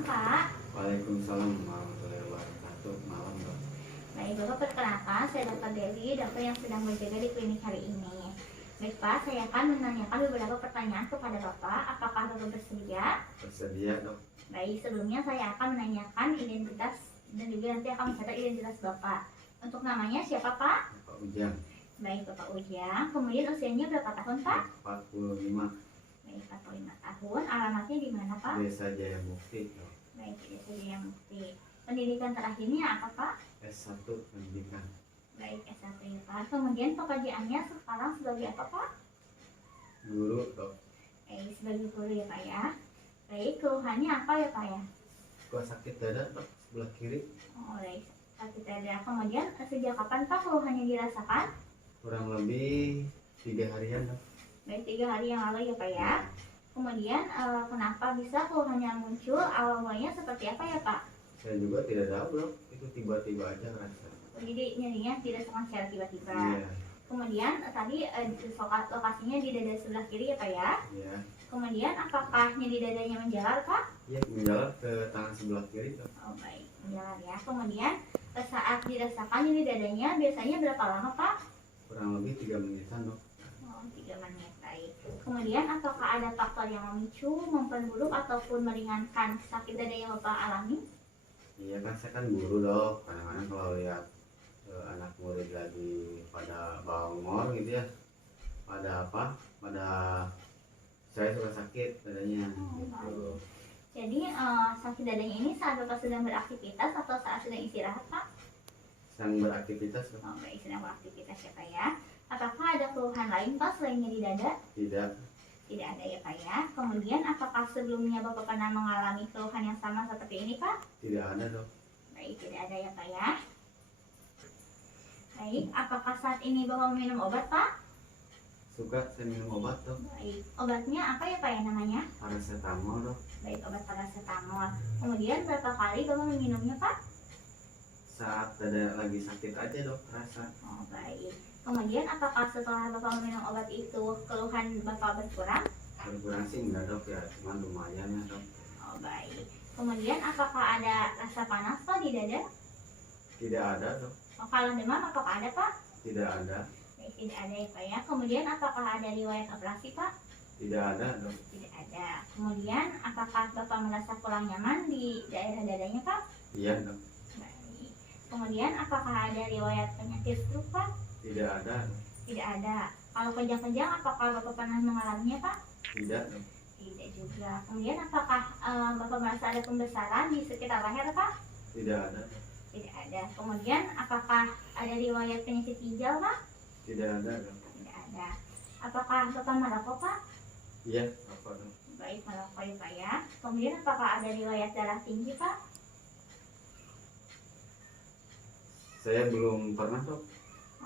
malam, Pak. Waalaikumsalam warahmatullahi wabarakatuh. Malam, Dok. Baik, Bapak perkenalkan, saya Dr. Dewi, dokter yang sedang berjaga di klinik hari ini. Baik, Pak, saya akan menanyakan beberapa pertanyaan kepada Bapak. Apakah Bapak bersedia? Bersedia, Dok. Baik, sebelumnya saya akan menanyakan identitas dan juga nanti akan mencatat identitas Bapak. Untuk namanya siapa, Pak? Pak Ujang, Baik, Bapak Ujang. Kemudian usianya berapa tahun, Pak? 45, Baik, 45 tahun. Alamatnya di mana, Pak? Desa Jaya Mukti, Dok. Baik, Desa Jaya Mukti. Pendidikan terakhirnya apa, Pak? S1 Pendidikan, Baik, S1 ya, Pak. Kemudian pekerjaannya sekarang sebagai apa, Pak? Guru, Dok. Sebagai guru ya, Pak ya. Baik, keluhannya apa ya, Pak ya? Gua sakit dada, Dok, sebelah kiri. Oh, baik. Sakit dada. Kemudian sejak kapan, Pak, keluhannya dirasakan? Kurang lebih 3 harian, Dok. Baik, 3 hari yang lalu ya, Pak ya. Kemudian kenapa bisa keluhannya muncul? Awal mulanya seperti apa ya, Pak? Saya juga tidak tahu, Dok. Itu tiba-tiba aja ngerasa. Jadi nyerinya dirasakan secara tiba-tiba. Iya, Kemudian tadi lokasinya di dada sebelah kiri ya, Pak ya. iya. Kemudian apakah nyeri dadanya menjalar, Pak? Iya, menjalar ke tangan sebelah kiri, Dok. Oh, baik, menjalar ya. Kemudian saat dirasakan nyeri dadanya biasanya berapa lama, Pak? Kurang lebih 3 menitan, Dok. Oh, 3 menit, baik. Kemudian apakah ada faktor yang memicu, memperburuk ataupun meringankan sakit dada yang Bapak alami? Iya kan, saya kan guru, Dok. Kadang-kadang kalau lihat anak murid lagi pada bangor gitu ya, pada saya suka sakit dadanya gitu. Jadi sakit dadanya ini saat Bapak sedang beraktivitas atau saat sedang istirahat, Pak? Sedang beraktivitas, Dok? Oh, baik, sedang beraktivitas ya, Pak ya. Apakah ada keluhan lain, Pak, selain nyeri dada? Tidak. Tidak ada ya, Pak ya. Kemudian apakah sebelumnya Bapak pernah mengalami keluhan yang sama seperti ini, Pak? Tidak ada, Dok. Baik, tidak ada ya, Pak ya. Baik, apakah saat ini Bapak minum obat, Pak? Suka saya minum obat, Dok. Baik, obatnya apa ya, Pak ya namanya? Paracetamol, Dok. Baik, obat paracetamol. Kemudian berapa kali Bapak meminumnya, Pak? Saat dada lagi sakit aja, Dok, rasa. Oh, baik. Kemudian apakah setelah Bapak minum obat itu keluhan Bapak berkurang? Berkurang sih enggak, Dok, ya, cuman lumayan ya, Dok. Oh, baik. Kemudian apakah ada rasa panas, Pak, di dada? Tidak ada, Dok. Oh, kalau demam apakah ada, Pak? Tidak ada. Baik, tidak ada ya, Pak ya. Kemudian apakah ada riwayat operasi, Pak? Tidak ada, Dok. Tidak ada. Kemudian apakah Bapak merasa kurang nyaman di daerah dadanya, Pak? Iya, Dok. Baik. Kemudian apakah ada riwayat penyakit stroke, Pak? Tidak ada, Dok. Tidak ada. Kalau kejang-kejang apakah Bapak pernah mengalaminya, Pak? Tidak, Dok. Tidak juga. Kemudian apakah Bapak merasa ada pembesaran di sekitar leher, Pak? Tidak ada, Dok. Tidak ada. Kemudian apakah ada riwayat penyakit ginjal, Pak? Tidak ada, Dok. Tidak ada. Apakah Bapak merokok, Pak? Iya, apa, Dok? Baik, merokok ya, Pak ya. Kemudian apakah ada riwayat darah tinggi, Pak? Saya belum pernah, Dok.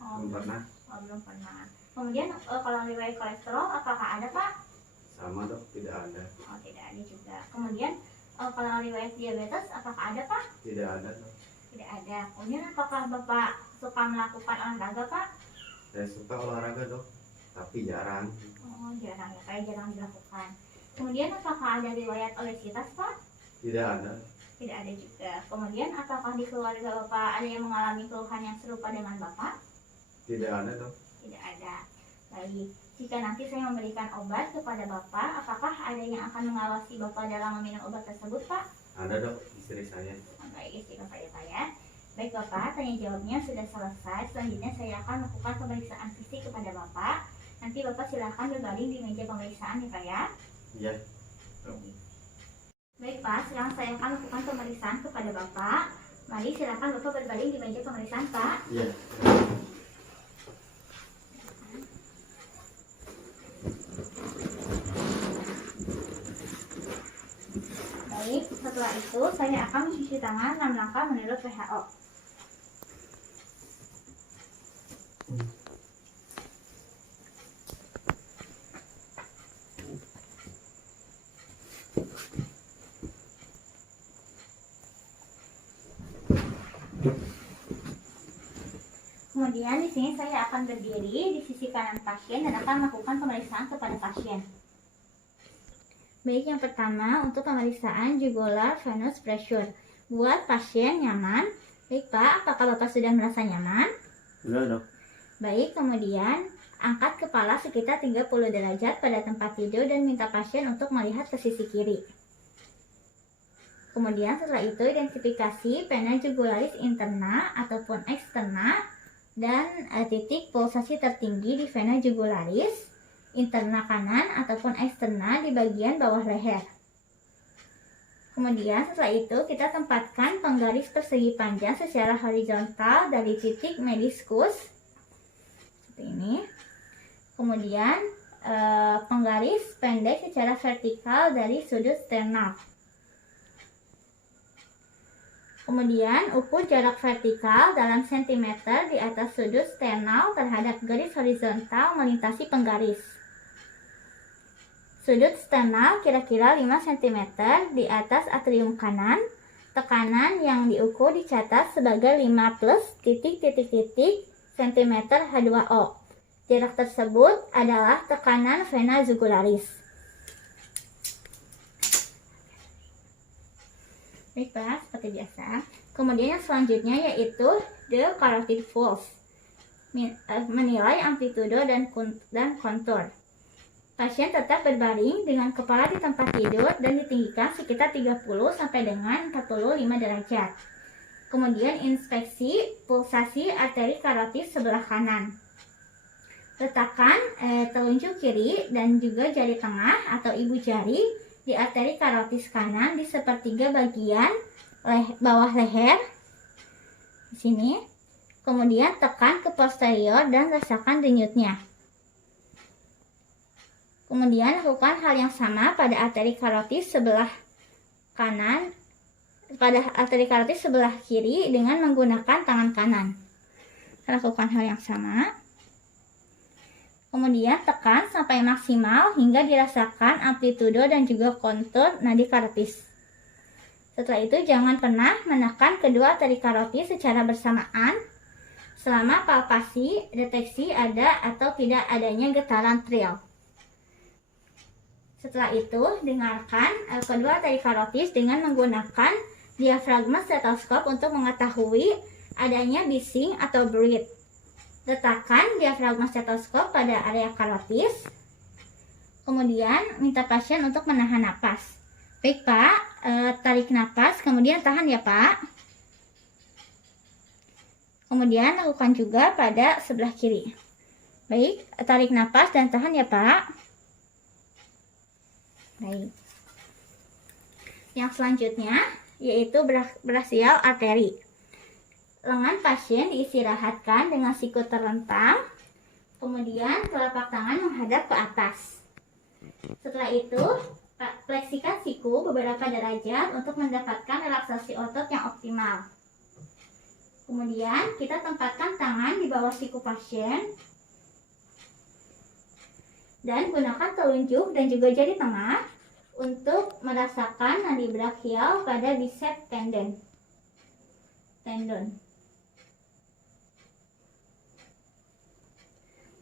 Oh, Belum pernah. belum pernah. Kemudian kalau riwayat kolesterol apakah ada, Pak? Sama, Dok, tidak ada. Oh, tidak ada juga. Kemudian kalau riwayat diabetes apakah ada, Pak? Tidak ada, Dok. Tidak ada. Kemudian apakah Bapak suka melakukan olahraga, Pak? Saya suka olahraga, Dok, tapi jarang. Oh, jarang ya, kayak jarang dilakukan. Kemudian apakah ada riwayat obesitas, Pak? Tidak ada. Tidak ada juga. Kemudian apakah di keluarga Bapak ada yang mengalami keluhan yang serupa dengan Bapak? Tidak ada, Dok. Tidak ada. Baik. Jika nanti saya memberikan obat kepada Bapak, apakah ada yang akan mengawasi Bapak dalam meminum obat tersebut, Pak? Ada, Dok, istri saya. Baik, istri Bapak ya, Pak ya. Baik, Bapak, tanya jawabnya sudah selesai. Selanjutnya saya akan melakukan pemeriksaan fisik kepada Bapak. Nanti Bapak silakan berbaring di meja pemeriksaan ya, Pak ya. Iya. Baik, Pak, sekarang saya akan melakukan pemeriksaan kepada Bapak. Mari silakan Bapak berbaring di meja pemeriksaan, Pak. Iya. Baik, setelah itu saya akan mencuci tangan 6 langkah menurut WHO. Kemudian di sini saya akan berdiri di sisi kanan pasien dan akan melakukan pemeriksaan kepada pasien. Baik, yang pertama untuk pemeriksaan jugular venous pressure. Buat pasien nyaman. Baik Pak, apakah Bapak sudah merasa nyaman? Sudah dok. Baik, kemudian angkat kepala sekitar 30 derajat pada tempat tidur dan minta pasien untuk melihat ke sisi kiri. Kemudian setelah itu identifikasi vena jugularis interna ataupun eksterna dan titik pulsasi tertinggi di vena jugularis interna kanan ataupun eksterna di bagian bawah leher. Kemudian setelah itu kita tempatkan penggaris persegi panjang secara horizontal dari titik mediskus seperti ini. Kemudian penggaris pendek secara vertikal dari sudut sternal. Kemudian ukur jarak vertikal dalam sentimeter di atas sudut sternal terhadap garis horizontal melintasi penggaris. Sudut sternal kira-kira 5 cm di atas atrium kanan. Tekanan yang diukur dicatat sebagai 5 plus titik-titik-titik cm H2O. Jarak tersebut adalah tekanan vena jugularis. Baik Pak, seperti biasa. Kemudian yang selanjutnya yaitu the carotid pulse. Menilai amplitudo dan kontur. Pasien tetap berbaring dengan kepala di tempat tidur dan ditinggikan sekitar 30 sampai dengan 45 derajat. Kemudian inspeksi pulsasi arteri karotid sebelah kanan. Letakkan telunjuk kiri dan juga jari tengah atau ibu jari di arteri karotis kanan di sepertiga bagian bawah leher di sini. Kemudian tekan ke posterior dan rasakan denyutnya. Kemudian lakukan hal yang sama pada arteri karotis sebelah kanan, pada arteri karotis sebelah kiri dengan menggunakan tangan kanan. Lakukan hal yang sama. Kemudian tekan sampai maksimal hingga dirasakan amplitudo dan juga kontur nadi karotis. Setelah itu jangan pernah menekan kedua arteri karotis secara bersamaan selama palpasi deteksi ada atau tidak adanya getaran trill. Setelah itu dengarkan kedua arteri karotis dengan menggunakan diafragma stetoskop untuk mengetahui adanya bising atau breathe. Letakkan diafragma stetoskop pada area karotis. Kemudian minta pasien untuk menahan napas. Baik Pak, tarik napas kemudian tahan ya Pak. Kemudian lakukan juga pada sebelah kiri. Baik, tarik napas dan tahan ya Pak. Baik. Yang selanjutnya yaitu brachial artery. Lengan pasien diistirahatkan dengan siku terlentang, kemudian telapak tangan menghadap ke atas. Setelah itu, fleksikan siku beberapa derajat untuk mendapatkan relaksasi otot yang optimal. Kemudian, kita tempatkan tangan di bawah siku pasien dan gunakan telunjuk dan juga jari tengah untuk merasakan nadi brachial pada bicep tendon.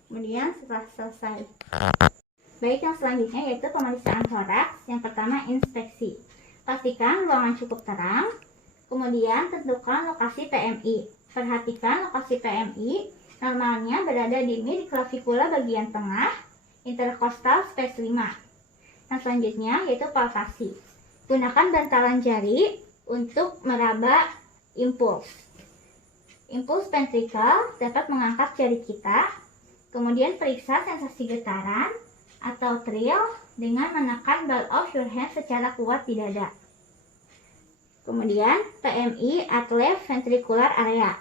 Kemudian setelah selesai. Baik, yang selanjutnya yaitu pemeriksaan toraks. Yang pertama inspeksi. Pastikan ruangan cukup terang. Kemudian tentukan lokasi PMI. Perhatikan lokasi PMI normalnya berada di mid clavicular bagian tengah, intercostal space 5. Yang selanjutnya yaitu palpasi. Gunakan bantalan jari untuk meraba impuls. Impuls ventrikal dapat mengangkat jari kita. Kemudian periksa sensasi getaran atau trill dengan menekan ball of your hand secara kuat di dada. Kemudian PMI at left ventricular area.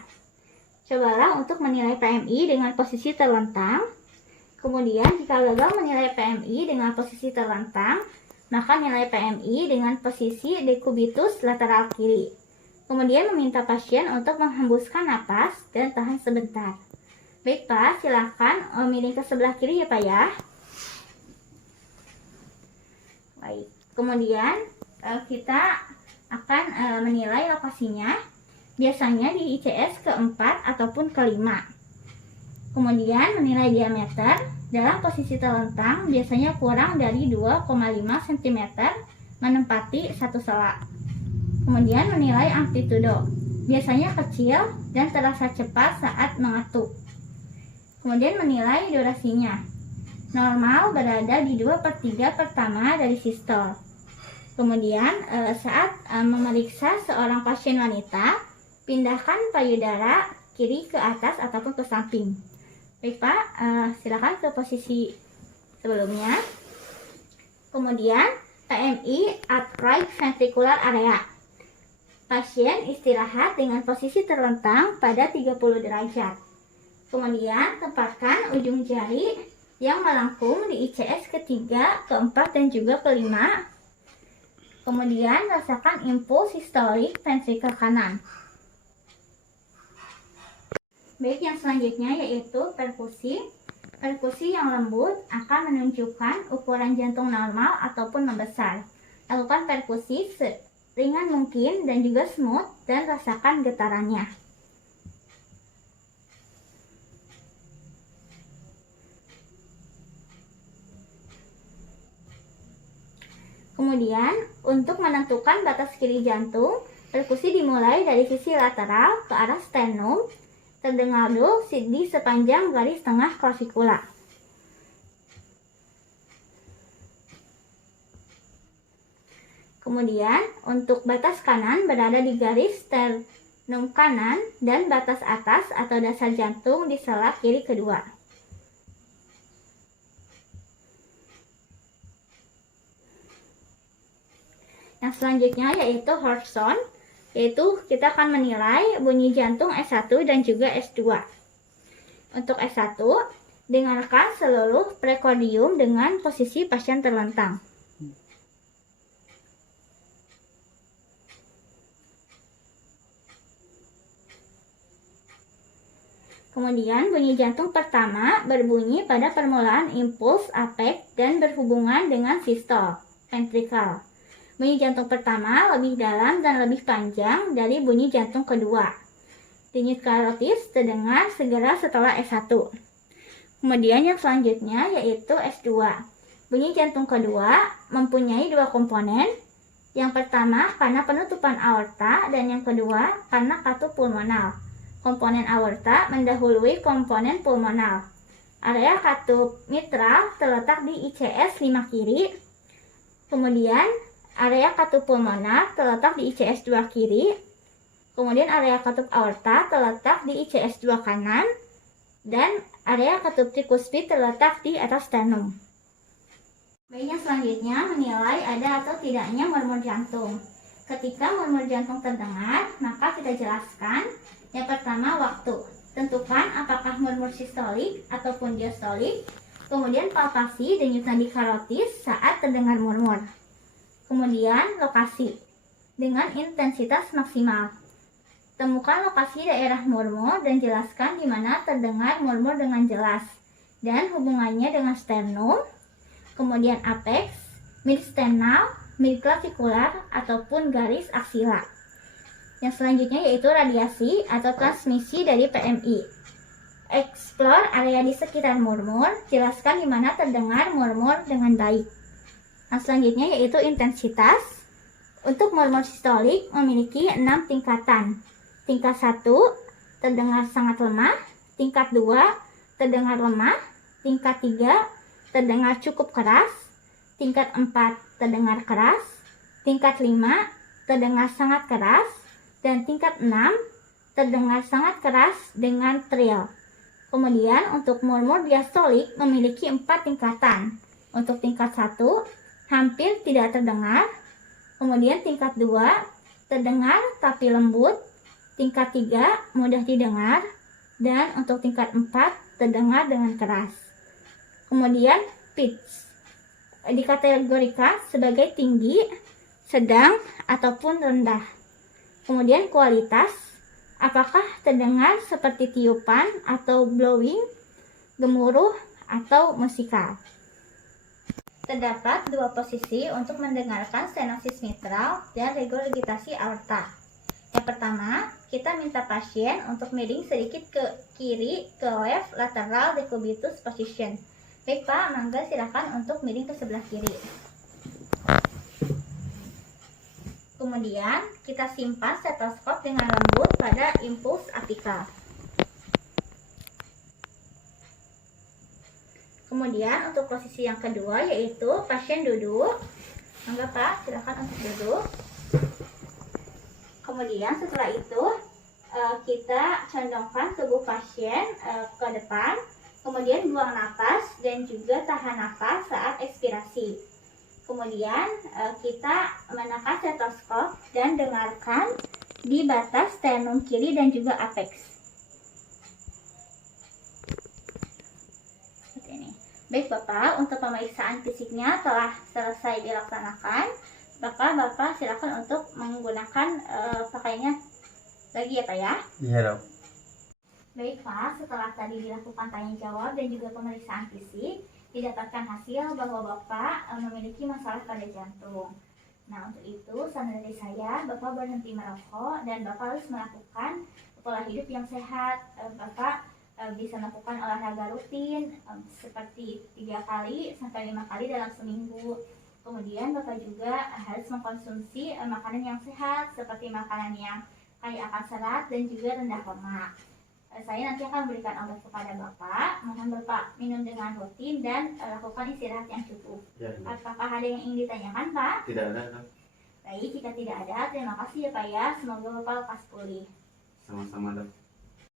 Cobalah untuk menilai PMI dengan posisi terlentang. Kemudian jika gagal menilai PMI dengan posisi terlentang, maka nilai PMI dengan posisi dekubitus lateral kiri. Kemudian meminta pasien untuk menghembuskan napas dan tahan sebentar. Baik Pak, silahkan miring ke sebelah kiri ya Pak ya. Baik, kemudian kita akan menilai lokasinya. Biasanya di ICS ke-4 ataupun ke-5. Kemudian menilai diameter. Dalam posisi terlentang biasanya kurang dari 2,5 cm menempati satu sela. Kemudian menilai amplitudo. Biasanya kecil dan terasa cepat saat mengetuk. Kemudian menilai durasinya. Normal berada di 2/3 pertama dari sistol. Kemudian saat memeriksa seorang pasien wanita, pindahkan payudara kiri ke atas ataupun ke samping. Baik Pak, silakan ke posisi sebelumnya. Kemudian PMI at right ventricular area. Pasien istirahat dengan posisi terlentang pada 30 derajat. Kemudian tempatkan ujung jari yang melengkung di ICS ketiga, keempat, dan juga kelima. Kemudian rasakan impuls sistolik ventrikel kanan. Baik, yang selanjutnya yaitu perkusi. Perkusi yang lembut akan menunjukkan ukuran jantung normal ataupun membesar. Lakukan perkusi seringan mungkin dan juga smooth dan rasakan getarannya. Kemudian, untuk menentukan batas kiri jantung, perkusi dimulai dari sisi lateral ke arah sternum, terdengar dulu di sepanjang garis tengah klavikula. Kemudian, untuk batas kanan berada di garis sternum kanan dan batas atas atau dasar jantung di sela kiri kedua. Yang selanjutnya yaitu heart sound, yaitu kita akan menilai bunyi jantung S1 dan juga S2. Untuk S1, dengarkan seluruh prekordium dengan posisi pasien terlentang. Kemudian bunyi jantung pertama berbunyi pada permulaan impuls apex dan berhubungan dengan sistol ventrikal. Bunyi jantung pertama lebih dalam dan lebih panjang dari bunyi jantung kedua. Denyut karotis terdengar segera setelah S1. Kemudian yang selanjutnya yaitu S2. Bunyi jantung kedua mempunyai dua komponen. Yang pertama karena penutupan aorta dan yang kedua karena katup pulmonal. Komponen aorta mendahului komponen pulmonal. Area katup mitral terletak di ICS 5 kiri. Kemudian area katup pulmonar terletak di ICS 2 kiri. Kemudian area katup aorta terletak di ICS 2 kanan. Dan area katup trikuspid terletak di atas sternum. Baik, yang selanjutnya menilai ada atau tidaknya murmur jantung. Ketika murmur jantung terdengar, maka kita jelaskan. Yang pertama, waktu. Tentukan apakah murmur sistolik ataupun diastolik. Kemudian palpasi denyut nadi karotis saat terdengar murmur. Kemudian lokasi dengan intensitas maksimal. Temukan lokasi daerah murmur dan jelaskan di mana terdengar murmur dengan jelas dan hubungannya dengan sternum, kemudian apex, mid-sternal, mid-clavikular ataupun garis aksila. Yang selanjutnya yaitu radiasi atau transmisi dari PMI. Explore area di sekitar murmur, jelaskan di mana terdengar murmur dengan baik. Yang selanjutnya yaitu intensitas. Untuk murmur sistolik memiliki 6 tingkatan. Tingkat 1 terdengar sangat lemah, tingkat 2 terdengar lemah, tingkat 3 terdengar cukup keras, tingkat 4 terdengar keras, tingkat 5 terdengar sangat keras, dan tingkat 6 terdengar sangat keras dengan trill. Kemudian untuk murmur diastolik memiliki 4 tingkatan. Untuk tingkat 1 hampir tidak terdengar, kemudian tingkat 2 terdengar tapi lembut, tingkat 3 mudah didengar, dan untuk tingkat 4 terdengar dengan keras. Kemudian pitch dikategorikan sebagai tinggi, sedang, ataupun rendah. Kemudian kualitas, apakah terdengar seperti tiupan atau blowing, gemuruh, atau musikal. Terdapat dua posisi untuk mendengarkan stenosis mitral dan regurgitasi aorta. Yang pertama, kita minta pasien untuk miring sedikit ke kiri, ke left lateral decubitus position. Baik Pak, mangga silakan untuk miring ke sebelah kiri. Kemudian kita simpan stetoskop dengan lembut pada impuls apikal. Kemudian untuk posisi yang kedua yaitu pasien duduk. Mangga Pak, silakan untuk duduk. Kemudian setelah itu kita condongkan tubuh pasien ke depan. Kemudian buang napas dan juga tahan napas saat ekspirasi. Kemudian kita menekan stetoskop dan dengarkan di batas sternum kiri dan juga apex. Seperti ini. Baik Bapak, untuk pemeriksaan fisiknya telah selesai dilaksanakan. Bapak silakan untuk menggunakan pakaiannya lagi ya Pak ya. Iya dok. Baik Pak, setelah tadi dilakukan tanya jawab dan juga pemeriksaan fisik, didapatkan hasil bahwa Bapak memiliki masalah pada jantung. Nah, untuk itu saran dari saya, Bapak berhenti merokok dan Bapak harus melakukan pola hidup yang sehat. Bapak bisa melakukan olahraga rutin seperti 3 kali sampai 5 kali dalam seminggu. Kemudian Bapak juga harus mengkonsumsi makanan yang sehat seperti makanan yang kaya akan serat dan juga rendah lemak. Saya nanti akan memberikan obat kepada Bapak. Mohon Bapak minum dengan rutin dan lakukan istirahat yang cukup. Ya, Apakah ada yang ingin ditanyakan Pak? tidak ada dok. Baik, jika tidak ada, terima kasih ya Pak ya. Semoga Bapak lekas pulih. Sama-sama dok.